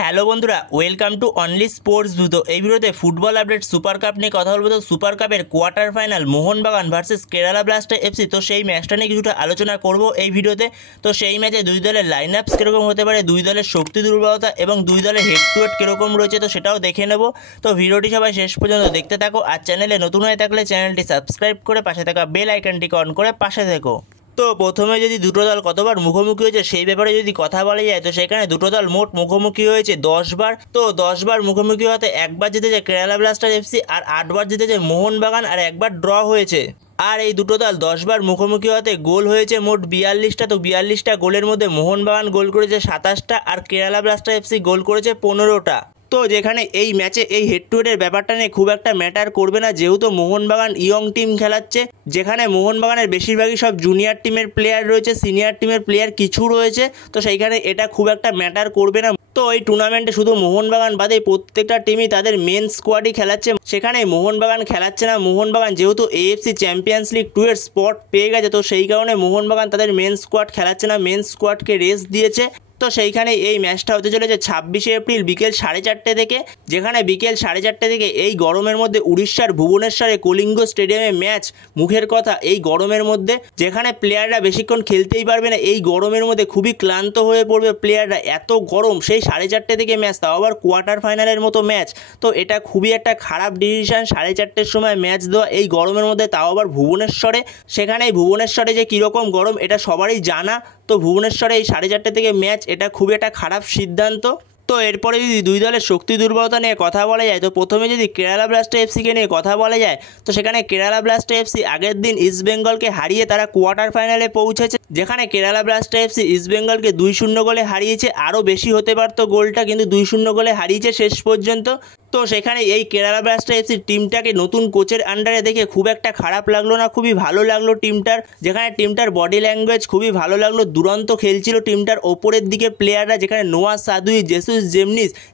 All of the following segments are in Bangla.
হ্যালো বন্ধুরা, welcome to only sports view. তো এই ভিডিওতে ফুটবল আপডেট সুপার কাপ নিয়ে কথা বলবো। তো সুপার কাপের quarter final Mohun Bagan versus Kerala blaster FC, তো সেই ম্যাচটা নিয়ে কিছুটা আলোচনা করব এই ভিডিওতে। তো সেই ম্যাচে দুই দলের লাইন আপস কীরকম হতে পারে, দুই দলের শক্তি দুর্বলতা এবং দুই দলের হেড টু হেড কীরকম রয়েছে, তো সেটাও দেখে নেব। তো ভিডিওটি সবাই শেষ পর্যন্ত দেখতে থাকো। আর চ্যানেলে নতুন হয়ে থাকলে চ্যানেলটি সাবস্ক্রাইব করে পাশে থাকা বেল আইকনটিকে অন করে পাশে থেকো। তো প্রথমে যদি দুটো দল কতবার মুখোমুখি হয়েছে সেই ব্যাপারে যদি কথা বলা যায়, তো সেখানে দুটো দল মোট মুখোমুখি হয়েছে 10 বার। তো 10 বার মুখোমুখি হতে একবার জিতেছে কেরালা ব্লাস্টার এফসি, আর 8 বার জিতেছে মোহনবাগান, আর একবার ড্র হয়েছে। আর এই দুটো দল 10 বার মুখোমুখি হতে গোল হয়েছে মোট 42টা। তো 42টা গোলের মধ্যে মোহনবাগান গোল করেছে 27টা, আর কেরালা ব্লাস্টার এফসি গোল করেছে 15টা। তো যেখানে এই ম্যাচে এই হেড টু হেডের ব্যাপারটা নিয়ে খুব একটা ম্যাটার করবে না, যেহেতু মোহনবাগান ইয়ং টিম খেলাচ্ছে, যেখানে মোহনবাগানের বেশিরভাগই সব জুনিয়র টিমের প্লেয়ার রয়েছে, সিনিয়র টিমের প্লেয়ার কিছু রয়েছে। তো সেইখানে এটা খুব একটা ম্যাটার করবে না। তো এই টুর্নামেন্টে শুধু মোহনবাগান বাদে প্রত্যেকটা টিমই তাদের মেন স্কোয়াডই খেলাচ্ছে, সেখানে মোহনবাগান খেলাচ্ছে না। মোহনবাগান যেহেতু এএফসি চ্যাম্পিয়ন্স লিগ 2 এর স্পট পেয়ে গেছে, তো সেই কারণে মোহনবাগান তাদের মেন স্কোয়াড খেলাচ্ছে না, মেন স্কোয়াডকে রেস্ট দিয়েছে। তো সেইখানে এই ম্যাচটা হতে চলেছে 26শে এপ্রিল বিকেল 4:30 থেকে, যেখানে বিকেল 4:30 থেকে এই গরমের মধ্যে উড়িষ্যার ভুবনেশ্বরে কলিঙ্গ স্টেডিয়ামে ম্যাচ। মুখের কথা, এই গরমের মধ্যে যেখানে প্লেয়াররা বেশিক্ষণ খেলতেই পারবে না, এই গরমের মধ্যে খুবই ক্লান্ত হয়ে পড়বে প্লেয়াররা, এত গরম। সেই 4:30 থেকে ম্যাচ, তাও আবার কোয়ার্টার ফাইনালের মতো ম্যাচ। তো এটা খুবই একটা খারাপ ডিসিশন 4:30-র সময় ম্যাচ দেওয়া এই গরমের মধ্যে, তাও আবার ভুবনেশ্বরে। সেখানে এই ভুবনেশ্বরে যে কীরকম গরম এটা সবারই জানা। তো ভুবনেশ্বরে এই 4:30 থেকে ম্যাচ, এটা খুবই একটা খারাপ সিদ্ধান্ত। তো এরপরে যদি দুই দলের শক্তি দুর্বলতা নিয়ে কথা বলা যায়, তো প্রথমে যদি কেরালা ব্লাস্টার এফসিকে নিয়ে কথা বলা যায়, তো সেখানে কেরালা ব্লাস্টার এফসি আগের দিন ইস্টবেঙ্গলকে হারিয়ে তারা কোয়ার্টার ফাইনালে পৌঁছেছে, যেখানে কেরালা ব্লাস্টার এফসি ইস্টবেঙ্গলকে 2-0 গোলে হারিয়েছে। আরও বেশি হতে পারতো গোলটা, কিন্তু 2-0 গোলে হারিয়েছে শেষ পর্যন্ত। তো সেখানে এই কেরালা ব্লাস্টার এফসির টিমটাকে নতুন কোচের আন্ডারে দেখে খুব একটা খারাপ লাগলো না, খুবই ভালো লাগলো টিমটার। যেখানে টিমটার বডি ল্যাঙ্গুয়েজ খুবই ভালো লাগলো, দুরন্ত খেলছিল টিমটার ওপরের দিকে প্লেয়াররা, যেখানে নোয়া সাদুই,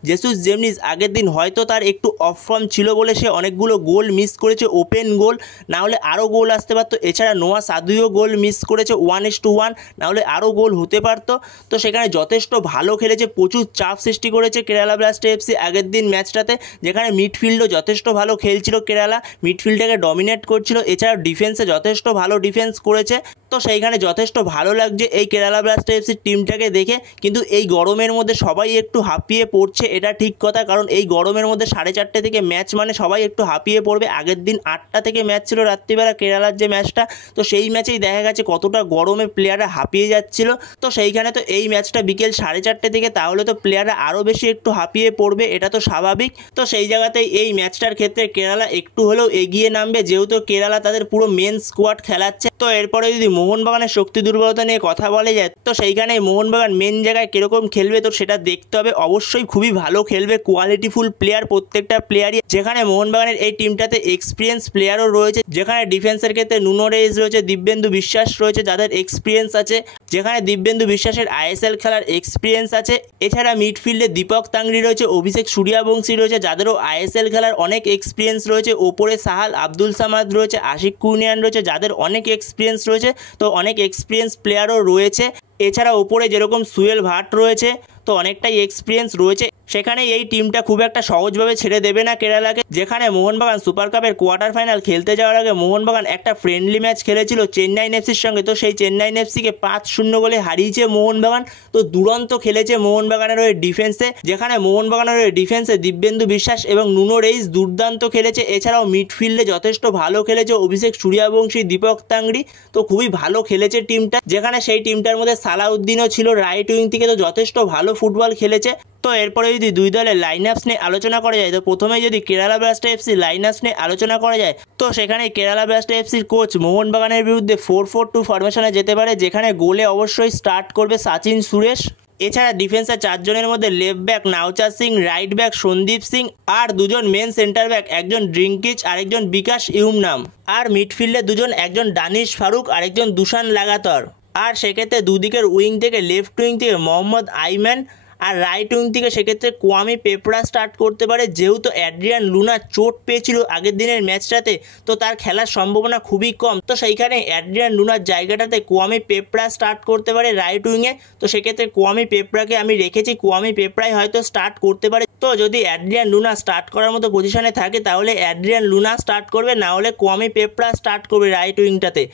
জেসুস জেমনিস আগের দিন হয়তো তার একটু অফ ফর্ম ছিল বলে সে অনেকগুলো গোল মিস করেছে, ওপেন গোল, না হলে আরও গোল আসতে পারতো। এছাড়া নোয়া সাদুইও গোল মিস করেছে 1:1, না হলে আরও গোল হতে পারতো। তো সেখানে যথেষ্ট ভালো খেলেছে, প্রচুর চাপ সৃষ্টি করেছে কেরালা ব্লাস্টার এফসি আগের দিন ম্যাচটাতে, যেখানে মিডফিল্ডও যথেষ্ট ভালো খেলছিল কেরালা, মিডফিল্ডটাকে ডমিনেট করছিল। এছাড়াও ডিফেন্সে যথেষ্ট ভালো ডিফেন্স করেছে। তো সেইখানে যথেষ্ট ভালো লাগছে এই কেরালা ব্লাস্টার এফসির টিমটাকে দেখে। কিন্তু এই গরমের মধ্যে সবাই একটু হাঁপিয়ে পড়ছে, এটা ঠিক কথা, কারণ এই গরমের মধ্যে 4:30 থেকে ম্যাচ মানে সবাই একটু হাঁপিয়ে পড়বে। আগের দিন 8টা থেকে ম্যাচ ছিল রাত্রিবেলা কেরালার যে ম্যাচটা, তো সেই ম্যাচেই দেখা গেছে কতটা গরমে প্লেয়াররা হাঁপিয়ে যাচ্ছিল। তো সেইখানে তো এই ম্যাচটা বিকেল 4:30 থেকে, তাহলে তো প্লেয়াররা আরও বেশি একটু হাঁপিয়ে পড়বে, এটা তো স্বাভাবিক। তো সেই জায়গাতেই এই ম্যাচটার ক্ষেত্রে কেরালা একটু হলেও এগিয়ে নামবে, যেহেতু কেরালা তাদের পুরো মেন স্কোয়াড খেলাচ্ছে। তো এরপরে যদি মোহনবাগানের শক্তি দুর্বলতা নিয়ে কথা বলা যায়, তো সেইখানে মোহনবাগান মেন জায়গায় কীরকম খেলবে, তো সেটা দেখতে হবে। অবশ্যই খুবই ভালো খেলবে, কোয়ালিটিফুল প্লেয়ার প্রত্যেকটা প্লেয়ারই, যেখানে মোহনবাগানের এই টিমটাতে এক্সপিরিয়েন্স প্লেয়ারও রয়েছে, যেখানে ডিফেন্সের ক্ষেত্রে নুনো রেইস রয়েছে, দিব্যেন্দু বিশ্বাস রয়েছে, যাদের এক্সপিরিয়েন্স আছে, যেখানে দিব্যেন্দু বিশ্বাসের আইএসএল খেলার এক্সপিরিয়েন্স আছে। এছাড়া মিডফিল্ডে দীপক তাংরি রয়েছে, অভিষেক সূর্যবংশী রয়েছে, যাদেরও আইএসএল খেলার অনেক এক্সপিরিয়েন্স রয়েছে। ওপরে সাহাল আব্দুল সামাদ রয়েছে, আশিক কুনিয়ান রয়েছে, যাদের অনেক এক্সপিরিয়েন্স রয়েছে। তো অনেক এক্সপিরিয়েন্স প্লেয়ারও রয়েছে। এছাড়া ওপরে যেরকম সুয়েল ভাট রয়েছে, তো অনেকটাই এক্সপিরিয়েন্স রয়েছে। সেখানে এই টিমটা খুব একটা সহজভাবে ছেড়ে দেবে না কেরালাকে। যেখানে মোহনবাগান সুপার কাপের কোয়ার্টার ফাইনাল খেলতে যাওয়ার আগে মোহনবাগান একটা ফ্রেন্ডলি ম্যাচ খেলেছিল চেন্নাইন এফসির সঙ্গে, তো সেই চেন্নাইন এফসিকে 5-0 গোলে হারিয়েছে মোহনবাগান। তো দুরন্ত খেলেছে মোহনবাগানের হয়ে ডিফেন্সে, যেখানে মোহনবাগানের হয়ে ডিফেন্সে দিব্যেন্দু বিশ্বাস এবং নুনো রেইস দুর্দান্ত খেলেছে। এছাড়াও মিডফিল্ডে যথেষ্ট ভালো খেলেছে অভিষেক সূর্যবংশী, দীপক তাংরি, তো খুবই ভালো খেলেছে টিমটা। যেখানে সেই টিমটার মধ্যে সালাউদ্দিনও ছিল রাইট উইং থেকে, তো যথেষ্ট ভালো ফুটবল খেলেছে। তো এরপরে যদি দুই দলের লাইন আপস নিয়ে আলোচনা করা যায়, তো প্রথমে যদি কেরালা ব্লাস্টার এফসি লাইন আপস নিয়ে আলোচনা করা যায়, তো সেখানে কেরালা ব্লাস্টার এফসির কোচ মোহনবাগানের বিরুদ্ধে 4-4-2 ফরমেশনে যেতে পারে, যেখানে গোলে অবশ্যই স্টার্ট করবে সচিন সুরেশ। এছাড়া ডিফেন্সের 4 জনের মধ্যে left back Naocha Singh, right back Sandeep Singh, আর দুজন মেন সেন্টার ব্যাক, একজন ড্রিঙ্কিচ আর একজন বিকাশ ইউমনাম। আর মিডফিল্ডে দুজন, একজন দানিশ ফারুক আর একজন দুশান লাগাতর। আর সেক্ষেত্রে দুদিকের উইং থেকে, লেফট উইং থেকে মোহাম্মদ আইম্যান আর রাইট উইং থেকে সেক্ষেত্রে কোয়ামি পেপ্রা স্টার্ট করতে পারে, যেহেতু অ্যাড্রিয়ান লুনা চোট পেয়েছিল আগের দিনের ম্যাচটাতে, তো তার খেলার সম্ভাবনা খুবই কম। তো সেইখানে অ্যাড্রিয়ান লুনার জায়গাটাতে কোয়ামি পেপ্রা স্টার্ট করতে পারে রাইট উইংয়ে। তো সেক্ষেত্রে কোয়ামি পেপ্রাকে আমি রেখেছি, কোয়ামি পেপ্রাই হয়তো স্টার্ট করতে পারে। তো যদি অ্যাড্রিয়ান লুনা স্টার্ট করার মতো পজিশনে থাকে তাহলে অ্যাড্রিয়ান লুনা স্টার্ট করবে, না হলে কোয়ামি পেপ্রা স্টার্ট করবে রাইট উইংটাতে।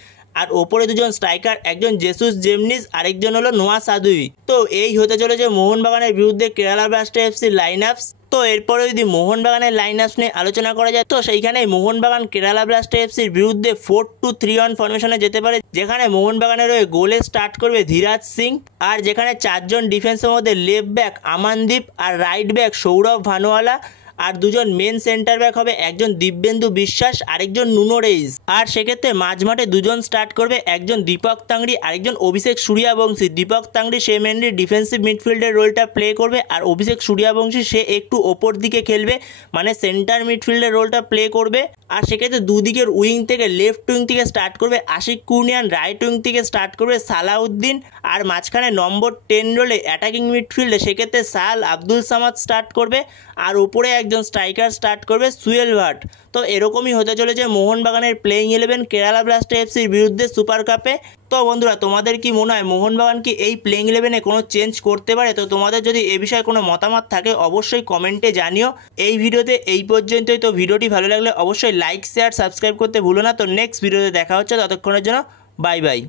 আর ওপরে দুজন স্ট্রাইকার, একজন জেসুস জেমনিস, আরেকজন হলো নোয়া সাদুই। তো এই হতে চলেছে মোহনবাগানের বিরুদ্ধে কেরালা ব্লাস্টার এফসির লাইন আপস। তো এরপরে যদি মোহনবাগানের লাইন আপস নিয়ে আলোচনা করা যায়, তো সেইখানে মোহনবাগান কেরালা ব্লাস্টার এফসির বিরুদ্ধে 4-2-3-1 ফরমেশনে যেতে পারে, যেখানে মোহনবাগানের হয়ে গোলে স্টার্ট করবে ধীরাজ সিং। আর যেখানে 4 জন ডিফেন্সের মধ্যে লেফট ব্যাক আমানদীপ আর রাইট ব্যাক সৌরভ ভানুয়ালা। আর দুজন মেন সেন্টার ব্যাক হবে, একজন দিব্যেন্দু বিশ্বাস, আরেকজন নুনো রেইস। আর সেক্ষেত্রে মাঝমাঠে দুজন স্টার্ট করবে, একজন দীপক তাংড়ি, আরেকজন অভিষেক সূর্যবংশী। দীপক তাংড়ি সে মেনলি ডিফেন্সিভ মিডফিল্ডের রোলটা প্লে করবে, আর অভিষেক সূর্যবংশী সে একটু ওপর দিকে খেলবে, মানে সেন্টার মিডফিল্ডের রোলটা প্লে করবে। আর সেক্ষেত্রে দুদিকের উইং থেকে লেফট উইং থেকে স্টার্ট করবে আশিক কুনিয়ান, রাইট উইং থেকে স্টার্ট করবে সালাউদ্দিন। আর মাঝখানে নম্বর 10 রোলে অ্যাটাকিং মিডফিল্ডে সেক্ষেত্রে সাল আব্দুল সামাদ স্টার্ট করবে, আর উপরে একজন স্ট্রাইকার স্টার্ট করবে সুয়েল ভাট। তো এরকমই হতে চলেছে মোহনবাগানের প্লেইং 11 কেরালা ব্লাস্টার এফসির বিরুদ্ধে সুপার কাপে। তো বন্ধুরা, তোমাদের কি মনে হয় মোহনবাগান কি এই প্লেইং 11-এ কোনো চেঞ্জ করতে পারে? তো তোমাদের যদি এ বিষয়ে কোনো মতামত থাকে অবশ্যই কমেন্টে জানিও। এই ভিডিওতে এই পর্যন্তই। তো ভিডিওটি ভালো লাগলে অবশ্যই লাইক, শেয়ার, সাবস্ক্রাইব করতে ভুলো না। তো নেক্সট ভিডিওতে দেখা হচ্ছে, ততক্ষণের জন্য বাই বাই।